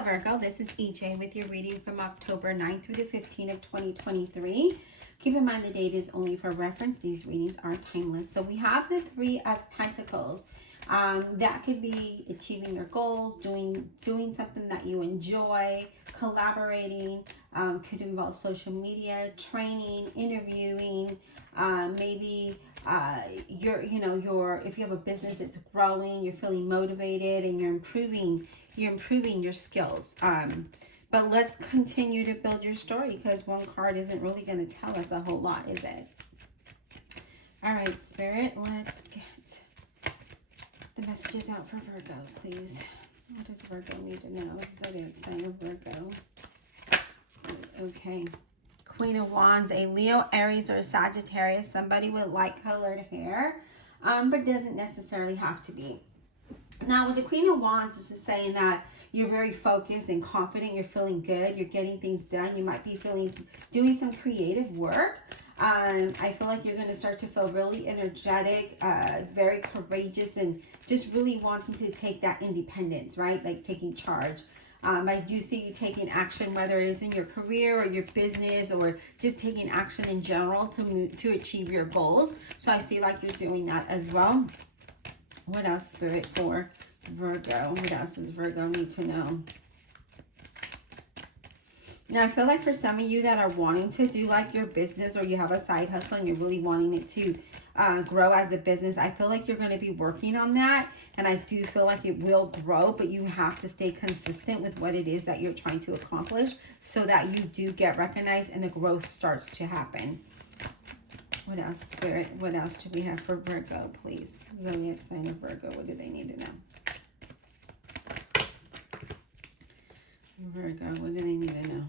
Hello Virgo, this is EJ with your reading from October 9th through the 15th of 2023. Keep in mind the date is only for reference. These readings are timeless. So we have the Three of Pentacles. That could be achieving your goals, doing something that you enjoy, collaborating, could involve social media, training, interviewing, maybe if you have a business, it's growing, you're feeling motivated and you're improving your skills. But let's continue to build your story because one card isn't really going to tell us a whole lot, is it? All right, Spirit, let's get the messages out for Virgo, please. What does Virgo need to know? Zodiac sign of Virgo. Okay. Queen of Wands, a Leo, Aries, or a Sagittarius. Somebody with light colored hair, but doesn't necessarily have to be. Now, with the Queen of Wands, this is saying that you're very focused and confident. You're feeling good. You're getting things done. You might be doing some creative work. I feel like you're going to start to feel really energetic, very courageous, and just really wanting to take that independence, right? Like taking charge. I do see you taking action, whether it is in your career or your business or just taking action in general to achieve your goals. So I see like you're doing that as well. What else, Spirit, for Virgo? What else does Virgo need to know? Now, I feel like for some of you that are wanting to do like your business or you have a side hustle and you're really wanting it to grow as a business, I feel like you're going to be working on that. And I do feel like it will grow, but you have to stay consistent with what it is that you're trying to accomplish so that you do get recognized and the growth starts to happen. What else, Spirit? What else do we have for Virgo, please? Zodiac sign of Virgo. What do they need to know? Virgo, what do they need to know?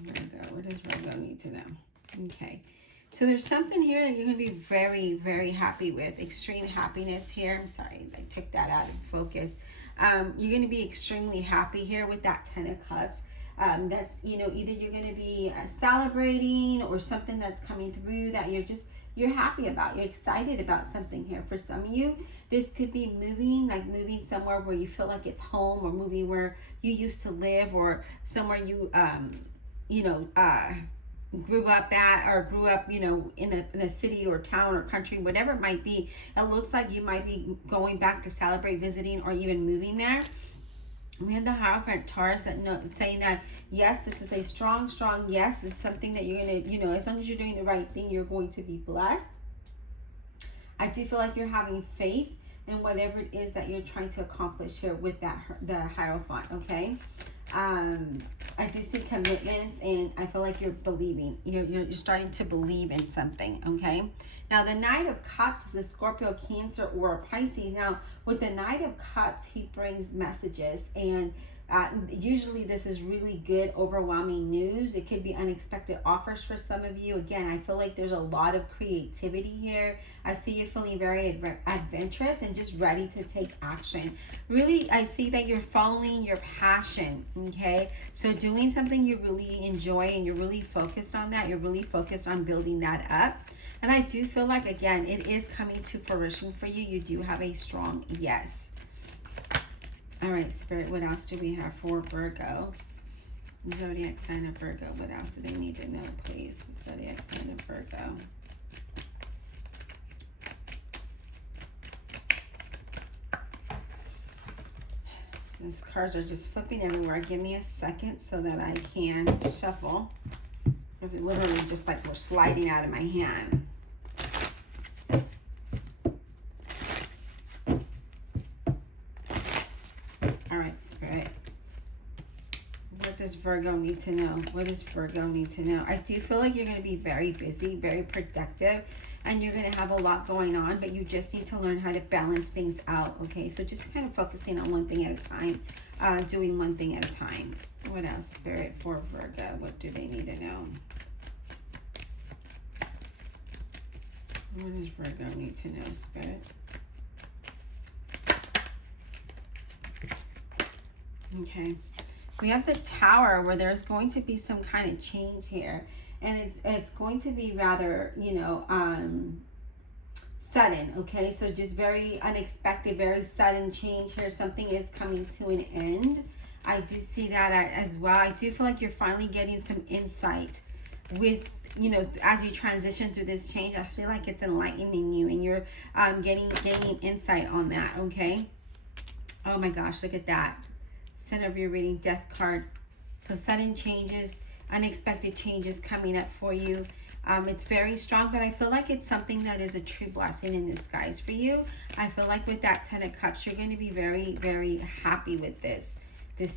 Virgo, what does Virgo need to know? Okay. So there's something here that you're going to be very, very happy with. Extreme happiness here. I'm sorry, I took that out of focus. You're going to be extremely happy here with that Ten of Cups. That's, either you're going to be celebrating or something that's coming through that you're happy about. You're excited about something here. For some of you, this could be moving somewhere where you feel like it's home, or moving where you used to live, or somewhere you, grew up at, or grew up, in a city or town or country, whatever it might be. It looks like you might be going back to celebrate, visiting, or even moving there. We have the Hierophant Taurus saying that, yes, this is a strong yes. This is something that you're going to, as long as you're doing the right thing, you're going to be blessed. I do feel like you're having faith in whatever it is that you're trying to accomplish here with the Hierophant, okay? I do see commitments, and I feel like you're believing. You're starting to believe in something, okay? Now, the Knight of Cups is a Scorpio, Cancer, or a Pisces. Now, with the Knight of Cups, he brings messages, and usually this is really good, overwhelming news. It could be unexpected offers for some of you. Again, I feel like there's a lot of creativity here. I see you feeling very adventurous and just ready to take action. Really, I see that you're following your passion, okay? So doing something you really enjoy and you're really focused on that. You're really focused on building that up. And I do feel like, again, it is coming to fruition for you. You do have a strong yes. All right, Spirit, what else do we have for Virgo? Zodiac sign of Virgo. What else do they need to know, please? Zodiac sign of Virgo. These cards are just flipping everywhere. Give me a second so that I can shuffle. Because it literally just like we're sliding out of my hand. All right, Spirit. What does Virgo need to know? What does Virgo need to know? I do feel like you're going to be very busy, very productive, and you're going to have a lot going on, but you just need to learn how to balance things out, okay? So just kind of focusing on one thing at a time, doing one thing at a time. What else, Spirit, for Virgo? What do they need to know? What does Virgo need to know, Spirit? Okay. We have the Tower, where there's going to be some kind of change here. And it's going to be rather, sudden, okay? So just very unexpected, very sudden change here. Something is coming to an end. I do see that as well. I do feel like you're finally getting some insight with, you know, as you transition through this change. I feel like it's enlightening you, and you're gaining insight on that, okay? Oh my gosh, look at that. Center of your reading, Death card. So sudden changes, unexpected changes coming up for you. It's very strong, but I feel like it's something that is a true blessing in disguise for you. I feel like with that 10 of Cups, you're going to be very, very happy with this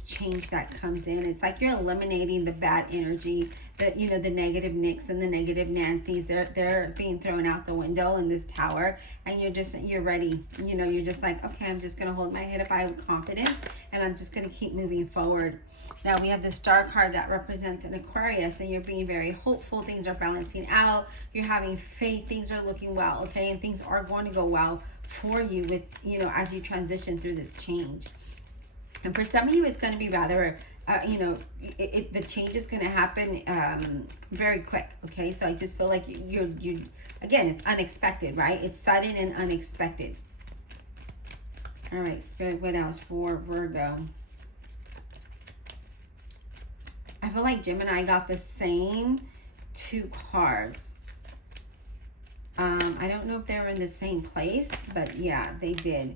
change that comes in. It's like you're eliminating the bad energy, the negative Nicks and the negative Nancys. They're being thrown out the window in this tower, and you're ready. You're just like, okay, I'm just going to hold my head up high with confidence, and I'm just going to keep moving forward. Now we have the Star card that represents an Aquarius, and you're being very hopeful. Things are balancing out. You're having faith. Things are looking well, okay? And things are going to go well for you with, as you transition through this change. And for some of you, it's going to be rather, the change is going to happen very quick, okay? So I just feel like you again, it's unexpected, right? It's sudden and unexpected. All right, Spirit, what else for Virgo? I feel like Gemini got the same 2 cards. I don't know if they were in the same place, but yeah, they did.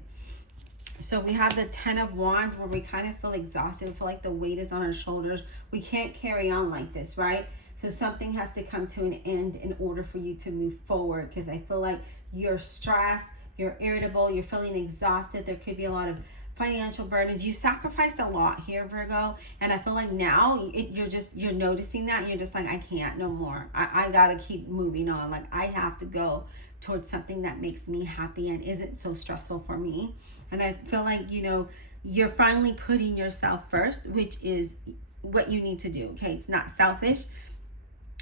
So we have the 10 of Wands, where we kind of feel exhausted. We feel like the weight is on our shoulders. We can't carry on like this, right? So something has to come to an end in order for you to move forward, because I feel like you're stressed, you're irritable, you're feeling exhausted. There could be a lot of financial burdens. You sacrificed a lot here, Virgo, and I feel like now you're noticing that, and you're just like, I can't no more. I gotta keep moving on. Like, I have to go towards something that makes me happy and isn't so stressful for me. And I feel like, you're finally putting yourself first, which is what you need to do, okay? It's not selfish.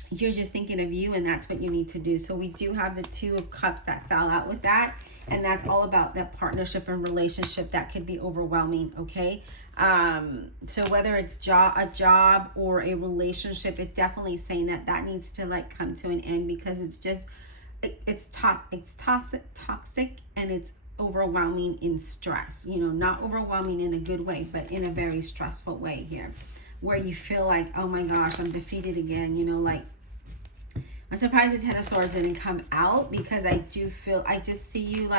You're just thinking of you, and that's what you need to do. So we do have the 2 of Cups that fell out with that, and that's all about that partnership and relationship that could be overwhelming, okay? So whether it's a job or a relationship, it's definitely saying that needs to come to an end, because it's just, it's toxic, and it's overwhelming in stress, not overwhelming in a good way, but in a very stressful way here, where you feel like, oh my gosh, I'm defeated again. I'm surprised the 10 of Swords didn't come out, because I just see you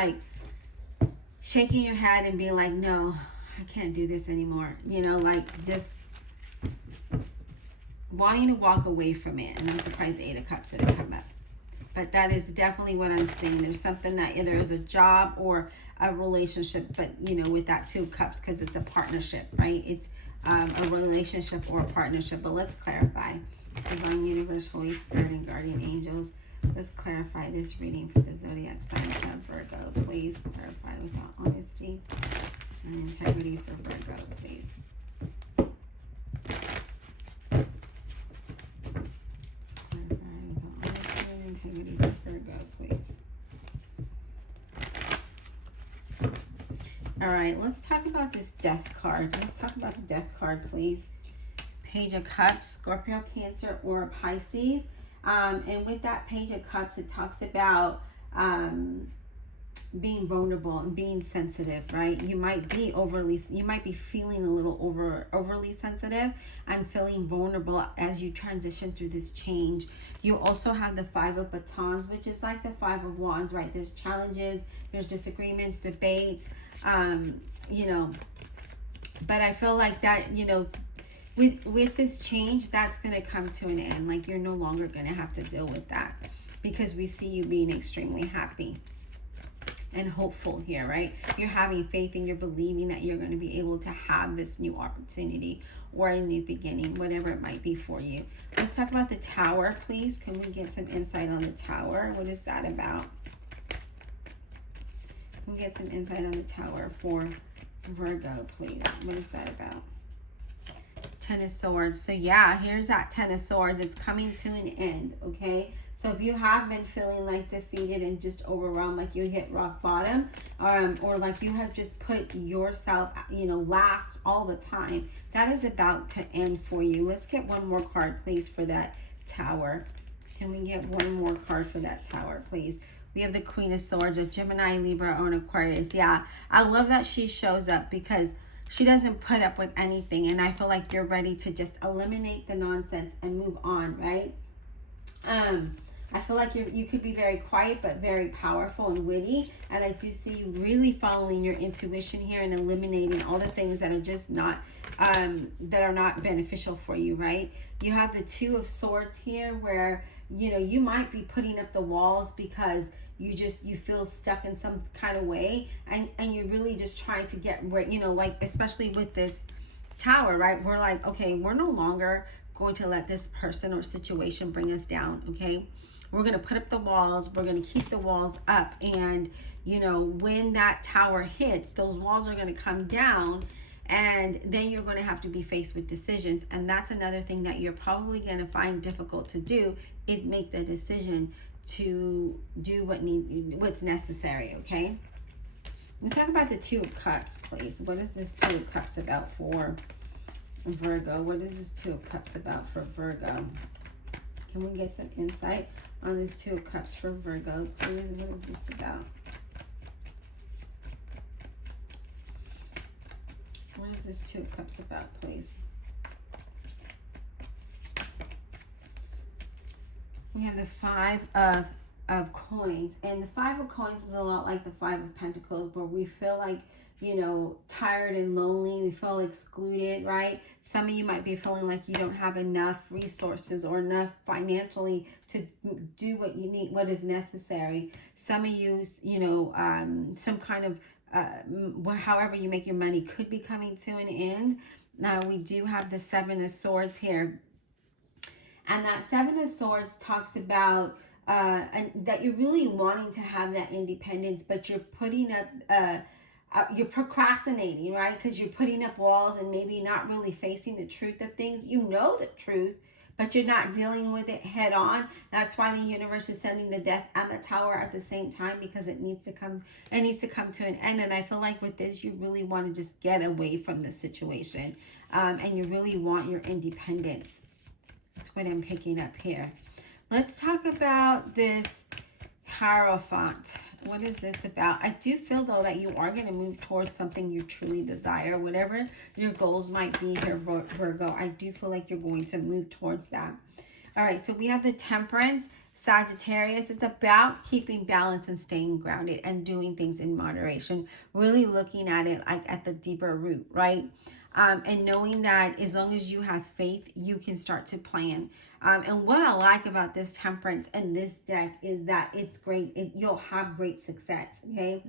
shaking your head and being like, no, I can't do this anymore, just wanting to walk away from it. And I'm surprised the 8 of Cups didn't come up. But that is definitely what I'm seeing. There's something that either is a job or a relationship, but, with that 2 of Cups, because it's a partnership, right? It's a relationship or a partnership. But let's clarify. Divine Universe, Holy Spirit, and Guardian Angels, let's clarify this reading for the zodiac sign of Virgo. Please clarify without honesty and integrity for Virgo, please. All right, let's talk about this Death card. Let's talk about the Death card, please. Page of Cups, Scorpio, Cancer, or Pisces. And with that Page of Cups, it talks about being vulnerable and being sensitive, right? You might be feeling a little overly sensitive. I'm feeling vulnerable as you transition through this change. You also have the 5 of Batons, which is like the 5 of Wands, right? There's challenges, there's disagreements, debates, but I feel like that, with this change, that's going to come to an end. Like, you're no longer going to have to deal with that, because we see you being extremely happy and hopeful here, right? You're having faith, and you're believing that you're going to be able to have this new opportunity or a new beginning, whatever it might be for you. Let's talk about the Tower, please. Can we get some insight on the Tower? What is that about? Can we get some insight on the Tower for Virgo, please? What is that about? 10 of Swords. So yeah, here's that 10 of Swords. It's coming to an end, okay? So if you have been feeling like defeated and just overwhelmed, like you hit rock bottom, or like you have just put yourself, last all the time, that is about to end for you. Let's get one more card, please, for that Tower. Can we get one more card for that Tower, please? We have the Queen of Swords, a Gemini, Libra, or an Aquarius. Yeah, I love that she shows up because she doesn't put up with anything. And I feel like you're ready to just eliminate the nonsense and move on, right? I feel like you could be very quiet but very powerful and witty, and I do see you really following your intuition here and eliminating all the things that are just not that are not beneficial for you, right? You have the Two of Swords here, where you might be putting up the walls because you feel stuck in some kind of way, and you're really just trying to get where, like, especially with this Tower, right? We're like, okay, we're no longer going to let this person or situation bring us down, okay? We're going to put up the walls. We're going to keep the walls up. And, when that tower hits, those walls are going to come down. And then you're going to have to be faced with decisions. And that's another thing that you're probably going to find difficult to do, is make the decision to do what's necessary, okay? Let's talk about the Two of Cups, please. What is this Two of Cups about for Virgo? What is this Two of Cups about for Virgo? Can we get some insight on this Two of Cups for Virgo, please? What is this about? What is this Two of Cups about, please? We have the Five of Coins. And the Five of Coins is a lot like the Five of Pentacles, where we feel like, tired and lonely. We feel excluded, right? Some of you might be feeling like you don't have enough resources or enough financially to do what you need, what is necessary. Some of you, some kind of, however you make your money could be coming to an end. Now, we do have the Seven of Swords here. And that Seven of Swords talks about and that you're really wanting to have that independence, but you're putting up, you're procrastinating, right? Because you're putting up walls and maybe not really facing the truth of things. You know the truth, but you're not dealing with it head on. That's why the universe is sending the Death and the Tower at the same time, because it needs to come to an end. And I feel like with this, you really want to just get away from the situation, and you really want your independence. That's what I'm picking up here. Let's talk about this Hierophant. What is this about? I do feel, though, that you are going to move towards something you truly desire. Whatever your goals might be here, Virgo, I do feel like you're going to move towards that. All right, so we have the Temperance, Sagittarius. It's about keeping balance and staying grounded and doing things in moderation. Really looking at it like at the deeper root, right? And knowing that as long as you have faith, you can start to plan. And what I like about this Temperance and this deck is that it's great. You'll have great success, okay?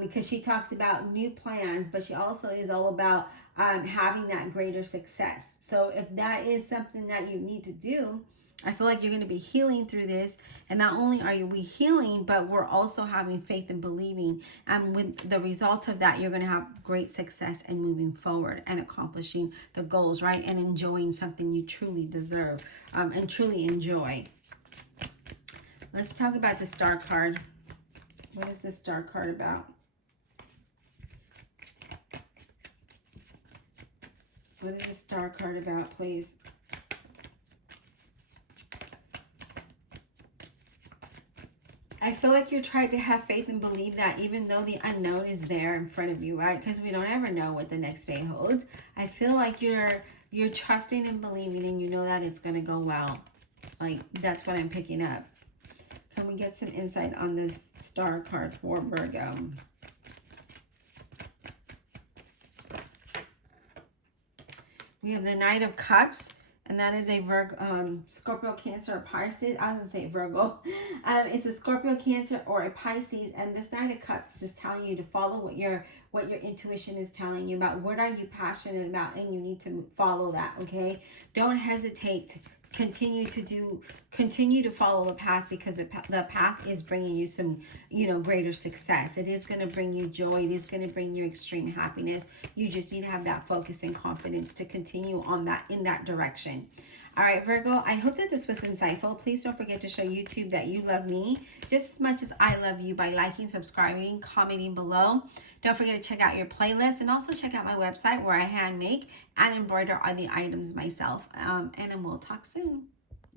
Because she talks about new plans, but she also is all about having that greater success. So if that is something that you need to do, I feel like you're going to be healing through this. And not only are we healing, but we're also having faith and believing. And with the result of that, you're going to have great success in moving forward and accomplishing the goals, right? And enjoying something you truly deserve and truly enjoy. Let's talk about the Star card. What is the Star card about? What is the Star card about, please? I feel like you're trying to have faith and believe that even though the unknown is there in front of you, right? Because we don't ever know what the next day holds. I feel like you're trusting and believing, and you know that it's going to go well. Like, that's what I'm picking up. Can we get some insight on this Star card for Virgo? We have the Knight of Cups. And that is a Virgo, Scorpio, Cancer, or Pisces. I was going to say Virgo. It's a Scorpio, Cancer, or a Pisces. And this Knight of Cups is telling you to follow what your intuition is telling you about. What are you passionate about? And you need to follow that, okay? Don't hesitate to continue to follow the path, because the path is bringing you some, greater success. It is going to bring you joy. It is going to bring you extreme happiness. You just need to have that focus and confidence to continue on that, in that direction. All right, Virgo, I hope that this was insightful. Please don't forget to show YouTube that you love me just as much as I love you by liking, subscribing, commenting below. Don't forget to check out your playlist, and also check out my website where I hand make and embroider all the items myself. And then we'll talk soon.